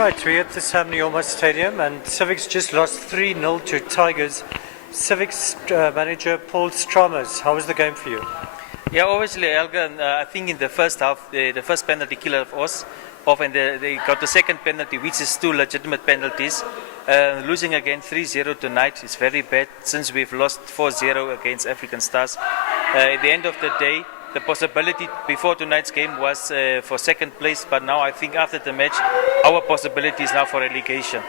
Right, we're at the Sam Nujoma Stadium and Civics just lost 3-0 to Tigers. Civics manager Paul Stramis, how was the game for you? Yeah, obviously, Elga, I think in the first half, the first penalty killer was off, and they got the second penalty, which is two legitimate penalties. Losing again 3-0 tonight is very bad, since we've lost 4-0 against African Stars. At the end of the day, the possibility before tonight's game was for second place, but now I think after the match, our possibility is now for relegation.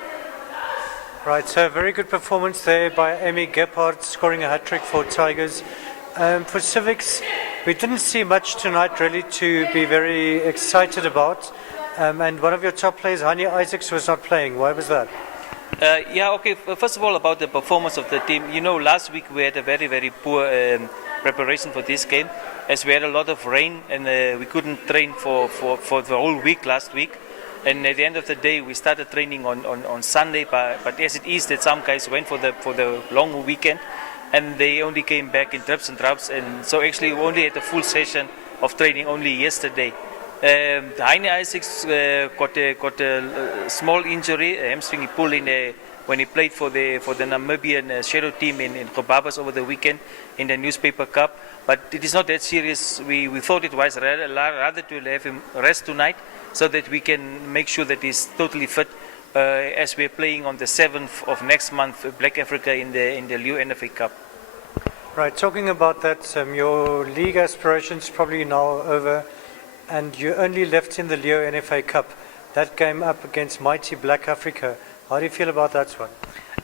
Right, so very good performance there by Amy Gephardt, scoring a hat-trick for Tigers. For Civics, we didn't see much tonight really to be very excited about. And one of your top players, Hani Isaacs, was not playing. Why was that? First of all, about the performance of the team. You know, last week we had a very, very poor preparation for this game, as we had a lot of rain and we couldn't train for the whole week last week. And at the end of the day, we started training on Sunday, but as it is that some guys went for the long weekend, and they only came back in drips and drabs, and so actually we only had a full session of training only yesterday. Heine Isaacs got a small injury, a hamstring he pulled in when he played for the Namibian shadow team in Kobabas over the weekend in the Newspaper Cup. But it is not that serious. We thought it was rather to have him rest tonight, so that we can make sure that he's totally fit as we're playing on the 7th of next month, Black Africa in the Leo NFA Cup. Right, talking about that, your league aspirations probably now over, and you only left in the Leo NFA Cup. That game up against mighty Black Africa. How do you feel about that one?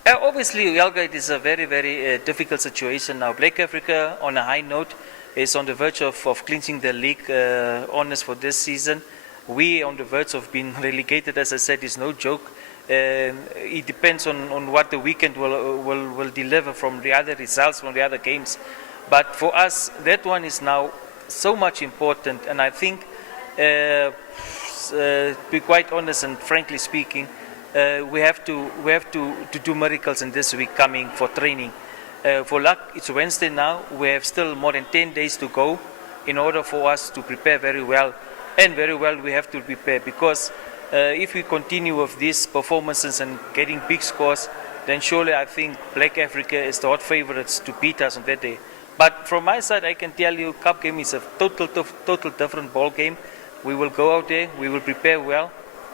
Obviously, Yalga, it is a very, very difficult situation now. Black Africa, on a high note, is on the verge of clinching the league honours for this season. We on the verge of being relegated, as I said, is no joke. It depends on what the weekend will deliver from the other results, from the other games. But for us, that one is now so much important, and I think, to be quite honest and frankly speaking, we have to do miracles in this week coming for training. For luck, it's Wednesday now. We have still more than 10 days to go in order for us to prepare very well. And very well we have to prepare, because if we continue with these performances and getting big scores, then surely I think Black Africa is the hot favorites to beat us on that day. But from my side, I can tell you, Cup game is a total different ball game. We will go out there, we will prepare well,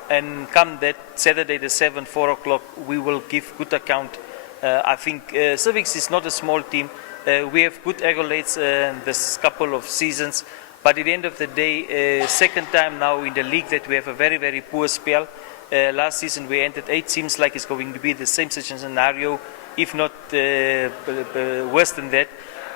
and come that Saturday the 7th, 4 o'clock, we will give good account. I think Civics is not a small team. We have good accolades this couple of seasons. But at the end of the day, second time now in the league that we have a very, very poor spell. Last season we entered 8, seems like it's going to be the same scenario, if not worse than that.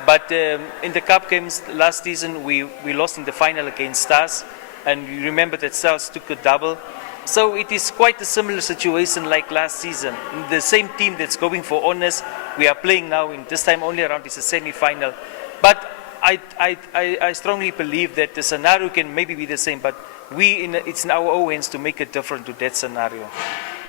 But in the Cup games last season, we lost in the final against Stars, and you remember that Stars took a double. So it is quite a similar situation like last season. The same team that's going for honours, we are playing now in this time only around it's a semi-final. But I strongly believe that the scenario can maybe be the same, but it's in our own hands to make it different to that scenario.